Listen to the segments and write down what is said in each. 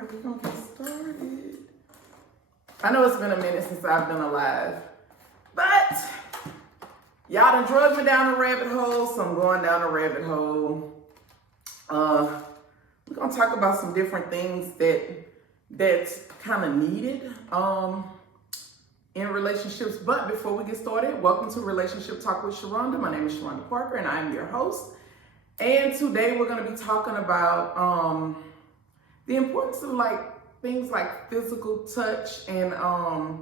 right, we're gonna get started. I know it's been a minute since I've done a live, but y'all done drugged me down a rabbit hole, so I'm going down a rabbit hole. We're gonna talk about some different things that's kind of needed in relationships. But before we get started, welcome to Relationship Talk with Sharonda. My name is Sharonda Parker, and I am your host. And today we're gonna be talking about the importance of things like physical touch, and I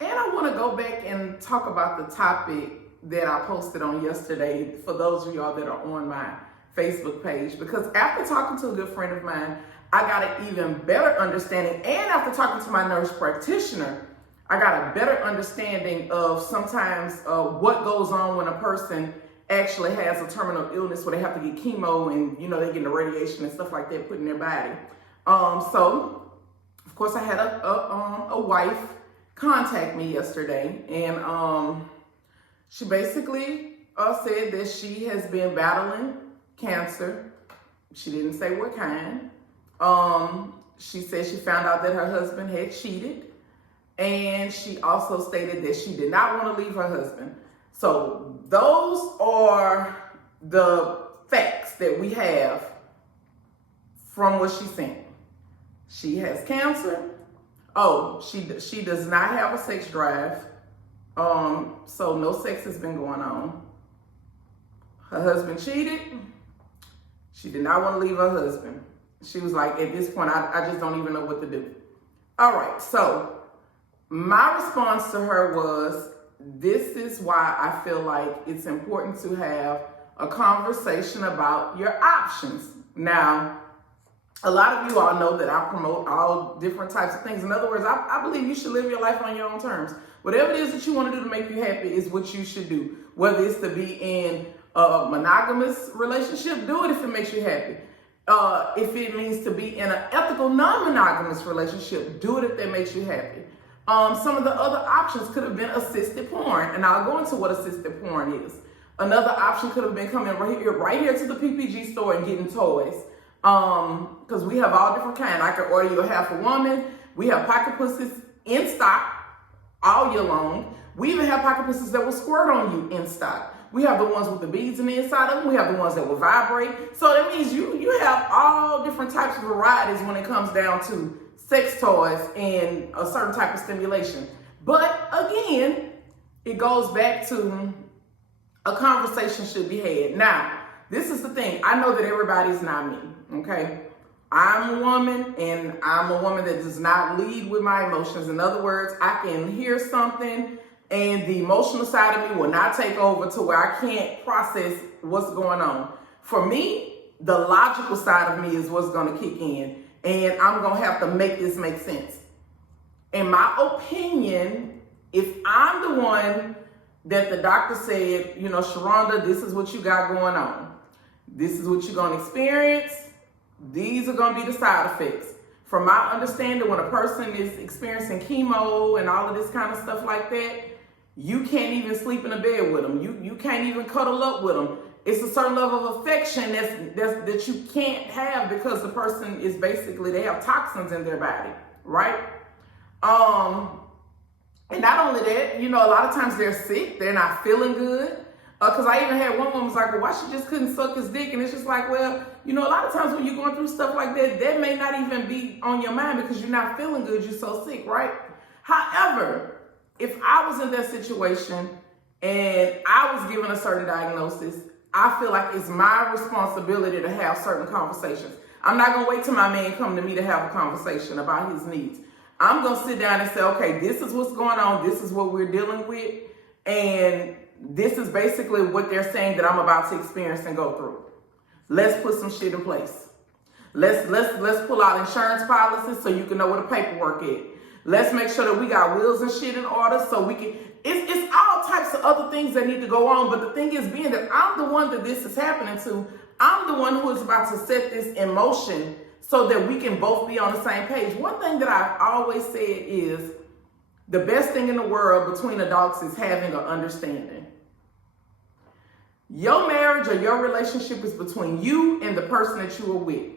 want to go back and talk about the topic that I posted on yesterday for those of y'all that are on my Facebook page, because after talking to a good friend of mine, I got an even better understanding, and after talking to my nurse practitioner, I got a better understanding of sometimes what goes on when a person actually has a terminal illness where they have to get chemo and they get the radiation and stuff like that put in their body. So of course I had a wife contact me yesterday, and she basically said that she has been battling cancer. She didn't say what kind. She said she found out that her husband had cheated, and she also stated that she did not want to leave her husband. So those are the facts that we have from what she sent. She has cancer. Oh, she does not have a sex drive. So no sex has been going on. Her husband cheated. She did not want to leave her husband. She was like, at this point, I just don't even know what to do. All right, so my response to her was, this is why I feel like it's important to have a conversation about your options. Now, a lot of you all know that I promote all different types of things. In other words, I believe you should live your life on your own terms. Whatever it is that you want to do to make you happy is what you should do. Whether it's to be in a monogamous relationship, do it if it makes you happy. If it means to be in an ethical, non-monogamous relationship, do it if that makes you happy. Some of the other options could have been assisted porn, and I'll go into what assisted porn is. Another option could have been coming right here to the PPG store and getting toys. Because we have all different kinds. I can order you a half a woman. We have pocket pussies in stock all year long. We even have pocket pussies that will squirt on you in stock. We have the ones with the beads in the inside of them. We have the ones that will vibrate. So that means you have all different types of varieties when it comes down to sex toys and a certain type of stimulation. But again, it goes back to a conversation should be had. Now, this is the thing. I know that everybody's not me, okay? I'm a woman, and I'm a woman that does not lead with my emotions. In other words, I can hear something, and the emotional side of me will not take over to where I can't process what's going on. For me, the logical side of me is what's going to kick in. And I'm going to have to make this make sense. In my opinion, if I'm the one that the doctor said, Sharonda, this is what you got going on. This is what you're going to experience. These are going to be the side effects. From my understanding, when a person is experiencing chemo and all of this kind of stuff like that, you can't even sleep in a bed with them. You can't even cuddle up with them. It's a certain level of affection that you can't have because the person is basically, they have toxins in their body, right? And not only that, a lot of times they're sick, they're not feeling good. Because I even had one woman was like, well, why she just couldn't suck his dick? And it's just like, well, a lot of times when you're going through stuff like that, that may not even be on your mind because you're not feeling good, you're so sick, right? However, if I was in that situation and I was given a certain diagnosis, I feel like it's my responsibility to have certain conversations. I'm not going to wait till my man come to me to have a conversation about his needs. I'm going to sit down and say, okay, this is what's going on. This is what we're dealing with. And this is basically what they're saying that I'm about to experience and go through. Let's put some shit in place. Let's pull out insurance policies so you can know where the paperwork is. Let's make sure that we got wheels and shit in order so we can, it's all types of other things that need to go on. But the thing is, being that I'm the one that this is happening to, I'm the one who is about to set this in motion so that we can both be on the same page. One thing that I've always said is the best thing in the world between adults is having an understanding. Your marriage or your relationship is between you and the person that you are with.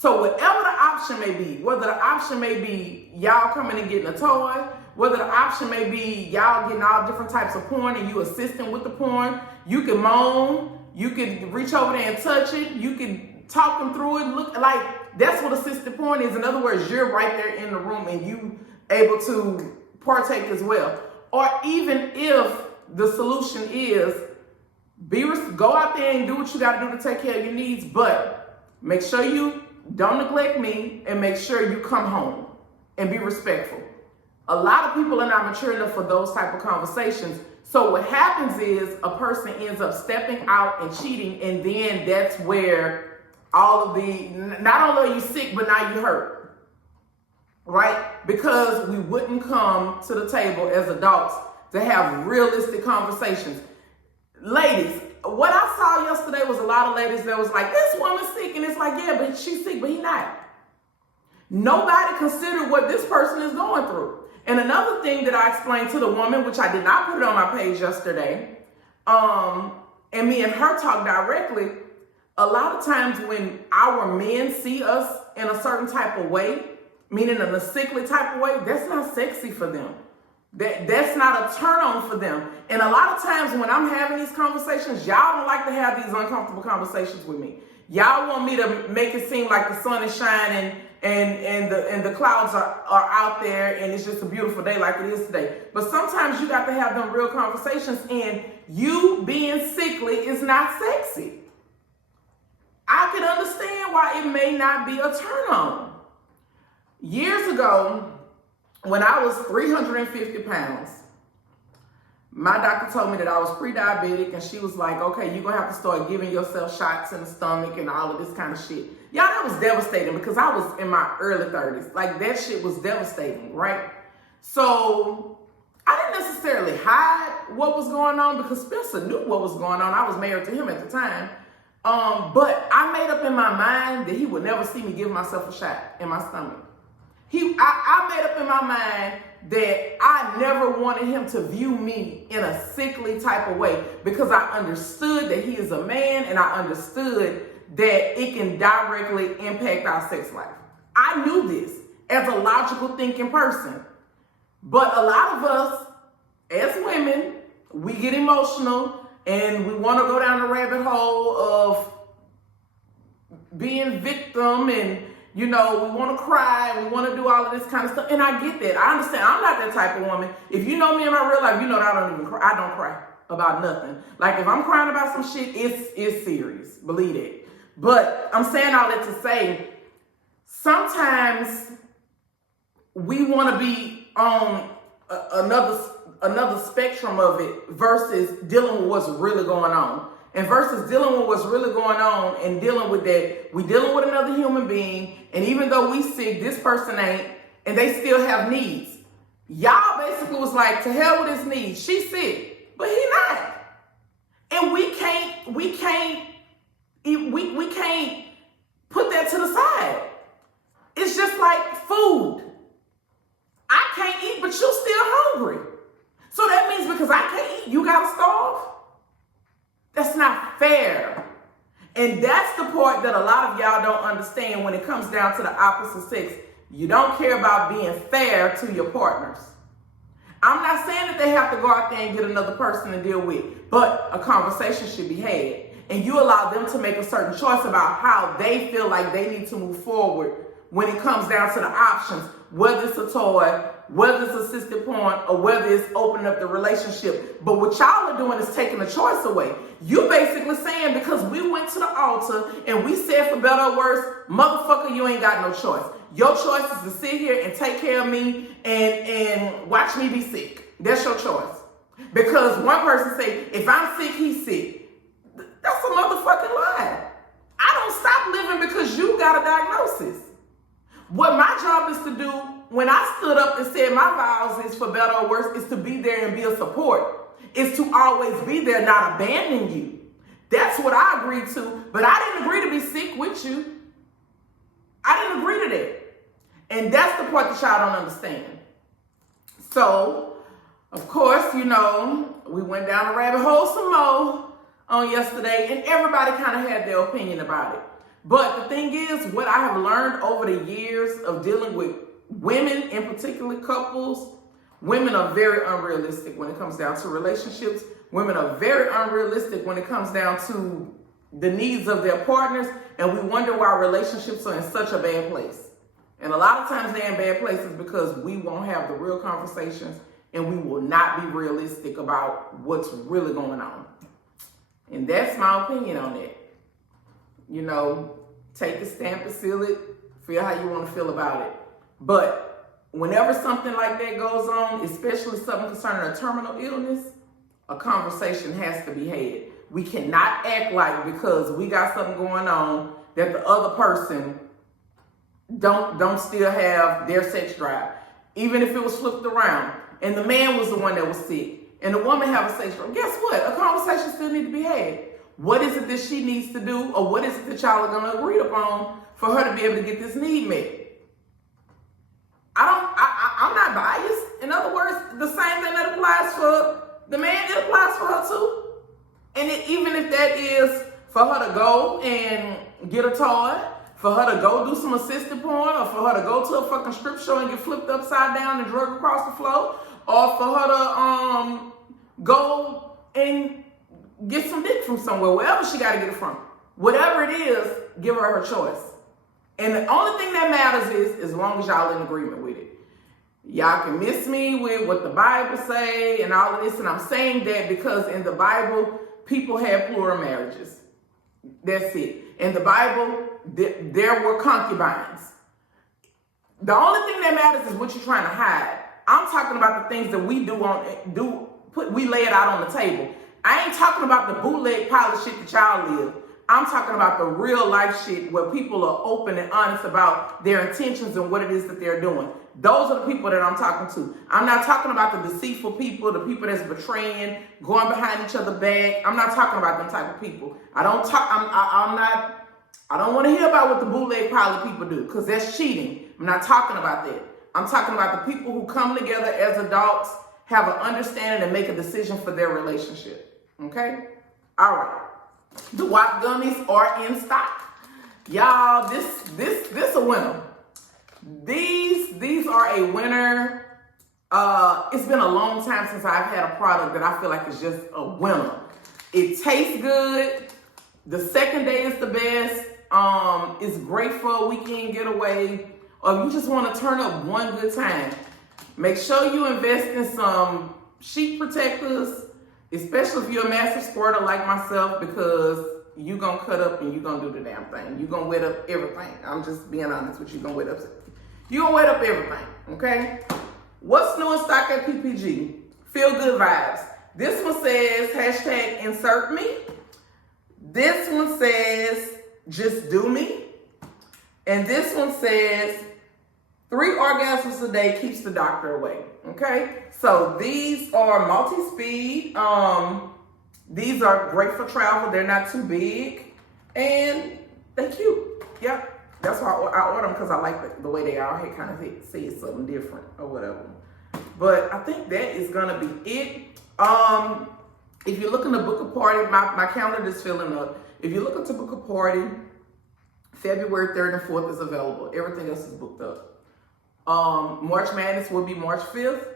So whatever the option may be, whether the option may be y'all coming and getting a toy, whether the option may be y'all getting all different types of porn and you assisting with the porn, you can moan, you can reach over there and touch it, you can talk them through it, look like that's what assisted porn is. In other words, you're right there in the room and you able to partake as well. Or even if the solution is go out there and do what you got to do to take care of your needs, but make sure you don't neglect me and make sure you come home and be respectful. A lot of people are not mature enough for those type of conversations. So what happens is a person ends up stepping out and cheating, and then that's where all of not only are you sick, but now you hurt, right? Because we wouldn't come to the table as adults to have realistic conversations. Ladies, what I saw yesterday was a lot of ladies that was like, this woman's sick, and it's like, yeah, but she's sick, but he not. Nobody considered what this person is going through. And another thing that I explained to the woman, which I did not put it on my page yesterday, and me and her talk directly, a lot of times when our men see us in a certain type of way, meaning in a sickly type of way, that's not sexy for them. That's not a turn on for them. And a lot of times when I'm having these conversations, y'all don't like to have these uncomfortable conversations with me. Y'all want me to make it seem like the sun is shining and the clouds are out there and it's just a beautiful day like it is today. But sometimes you got to have them real conversations, and you being sickly is not sexy. I can understand why it may not be a turn on. Years ago, when I was 350 pounds, my doctor told me that I was pre-diabetic, and she was like, okay, you're going to have to start giving yourself shots in the stomach and all of this kind of shit. Y'all, that was devastating because I was in my early 30s. Like, that shit was devastating, right? So I didn't necessarily hide what was going on because Spencer knew what was going on. I was married to him at the time. But I made up in my mind that he would never see me give myself a shot in my stomach. I made up in my mind that I never wanted him to view me in a sickly type of way because I understood that he is a man, and I understood that it can directly impact our sex life. I knew this as a logical thinking person. But a lot of us as women, we get emotional and we want to go down the rabbit hole of being victim, and we want to cry, and we want to do all of this kind of stuff. And I get that. I understand. I'm not that type of woman. If you know me in my real life, you know that I don't even cry. I don't cry about nothing. Like, if I'm crying about some shit, it's serious. Believe it. But I'm saying all that to say, sometimes we want to be on another spectrum of it versus dealing with what's really going on. And versus dealing with what's really going on and dealing with that, we dealing with another human being, and even though we sick, this person ain't, and they still have needs. Y'all basically was like, to hell with his needs. She's sick, but he not. And we can't put that to the side. It's just like food. I can't eat, but you still hungry. So that means because I can't eat, you gotta starve? That's not fair. And that's the part that a lot of y'all don't understand when it comes down to the opposite sex. You don't care about being fair to your partners. I'm not saying that they have to go out there and get another person to deal with, but a conversation should be had. And you allow them to make a certain choice about how they feel like they need to move forward when it comes down to the options, whether it's a toy, whether it's assisted porn, or whether it's opening up the relationship. But what y'all are doing is taking the choice away. You basically saying, because we went to the altar and we said, for better or worse, motherfucker, you ain't got no choice. Your choice is to sit here and take care of me and watch me be sick. That's your choice. Because one person say, if I'm sick, he's sick. That's a motherfucking lie. I don't stop living because you got a diagnosis. What my job is to do when I stood up and said my vows is for better or worse is to be there and be a support. Is to always be there, not abandon you. That's what I agreed to, but I didn't agree to be sick with you. I didn't agree to that. And that's the part that y'all don't understand. So, of course, we went down the rabbit hole some more on yesterday, and everybody kind of had their opinion about it. But the thing is, what I have learned over the years of dealing with women, in particular couples, women are very unrealistic when it comes down to relationships. Women are very unrealistic when it comes down to the needs of their partners, and we wonder why relationships are in such a bad place. And a lot of times they're in bad places because we won't have the real conversations and we will not be realistic about what's really going on. And that's my opinion on that. You know, take a stamp and seal it, feel how you want to feel about it. But whenever something like that goes on, especially something concerning a terminal illness, a conversation has to be had. We cannot act like because we got something going on that the other person don't still have their sex drive. Even if it was flipped around and the man was the one that was sick and the woman have a sex drive, guess what? A conversation still needs to be had. What is it that she needs to do, or what is it that y'all are going to agree upon for her to be able to get this need met? I'm not biased. In other words, the same thing that applies for the man, it applies for her too. And even if that is for her to go and get a toy, for her to go do some assisted porn, or for her to go to a fucking strip show and get flipped upside down and drug across the floor, or for her to go and get some dick from somewhere, wherever she got to get it from. Whatever it is, give her choice. And the only thing that matters is as long as y'all in agreement with it. Y'all can miss me with what the Bible say and all of this, and I'm saying that because in the Bible, people had plural marriages. That's it. In the Bible, there were concubines. The only thing that matters is what you're trying to hide. I'm talking about the things that we we lay it out on the table. I ain't talking about the bootleg polished shit that y'all live. I'm talking about the real life shit where people are open and honest about their intentions and what it is that they're doing. Those are the people that I'm talking to. I'm not talking about the deceitful people, the people that's betraying, going behind each other's back. I'm not talking about them type of people. I don't want to hear about what the bootleg pilot people do, because that's cheating. I'm not talking about that. I'm talking about the people who come together as adults, have an understanding, and make a decision for their relationship. Okay? All right. The WAP gummies are in stock. Y'all, this a winner. These are a winner. It's been a long time since I've had a product that I feel like is just a winner. It tastes good. The second day is the best. It's great for a weekend getaway. Or if you just want to turn up one good time, make sure you invest in some sheet protectors, especially if you're a massive squirter like myself, because you're going to cut up and you're going to do the damn thing. You're going to wet up everything. I'm just being honest with you. You're going to wet up everything, okay? What's new in stock at PPG? Feel good vibes. This one says, hashtag insert me. This one says, just do me. And this one says, 3 orgasms a day keeps the doctor away, okay? So these are multi-speed. These are great for travel. They're not too big. And they're cute. Yep. That's why I order them, because I like the way they are. I kind of see it's something different or whatever. But I think that is going to be it. If you're looking to book a party, my calendar is filling up. If you're looking to book a party, February 3rd and 4th is available. Everything else is booked up. March Madness will be March 5th.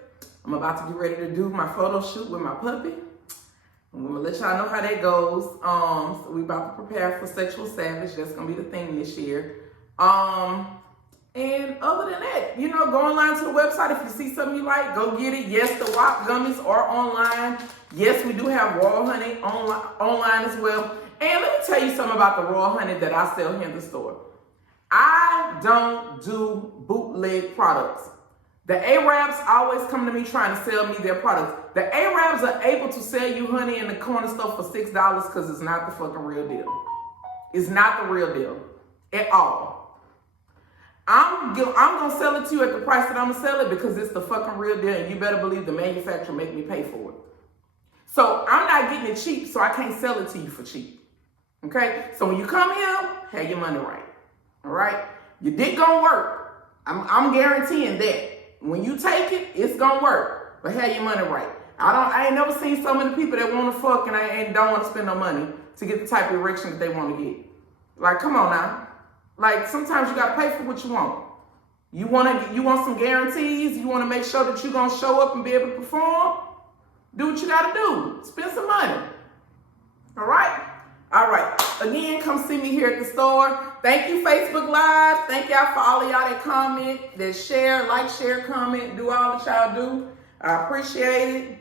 I'm about to get ready to do my photo shoot with my puppy. I'm gonna let y'all know how that goes. So we about to prepare for Sexual Savage. That's gonna be the thing this year. And other than that, you know, go online to the website. If you see something you like, go get it. Yes, the WAP gummies are online. Yes, we do have raw honey online as well. And let me tell you something about the raw honey that I sell here in the store. I don't do bootleg products. The Arabs always come to me trying to sell me their products. The Arabs are able to sell you honey in the corner store for $6 because it's not the fucking real deal. It's not the real deal at all. I'm gonna sell it to you at the price that I'm gonna sell it because it's the fucking real deal, and you better believe the manufacturer make me pay for it. So I'm not getting it cheap, so I can't sell it to you for cheap. Okay? So when you come here, have your money right. All right? Your dick gonna work. I'm guaranteeing that. When you take it, it's gonna work. But have your money right. I ain't never seen so many people that want to fuck and don't want to spend no money to get the type of erection that they want to get. Like, come on now. Like, sometimes you gotta pay for what you want. You want some guarantees? You wanna make sure that you're gonna show up and be able to perform? Do what you gotta do. Spend some money. All right? All right. Again, come see me here at the store. Thank you, Facebook Live. Thank y'all for all of y'all that comment, that share, like, share, comment, do all that y'all do. I appreciate it.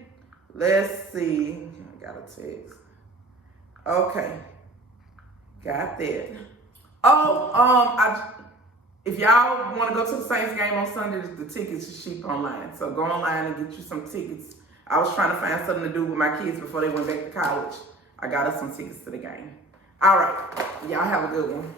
Let's see. I got a text. Okay. Got that. Oh, if y'all want to go to the Saints game on Sunday, the tickets are cheap online. So go online and get you some tickets. I was trying to find something to do with my kids before they went back to college. I got us some tickets to the game. All right. Y'all have a good one.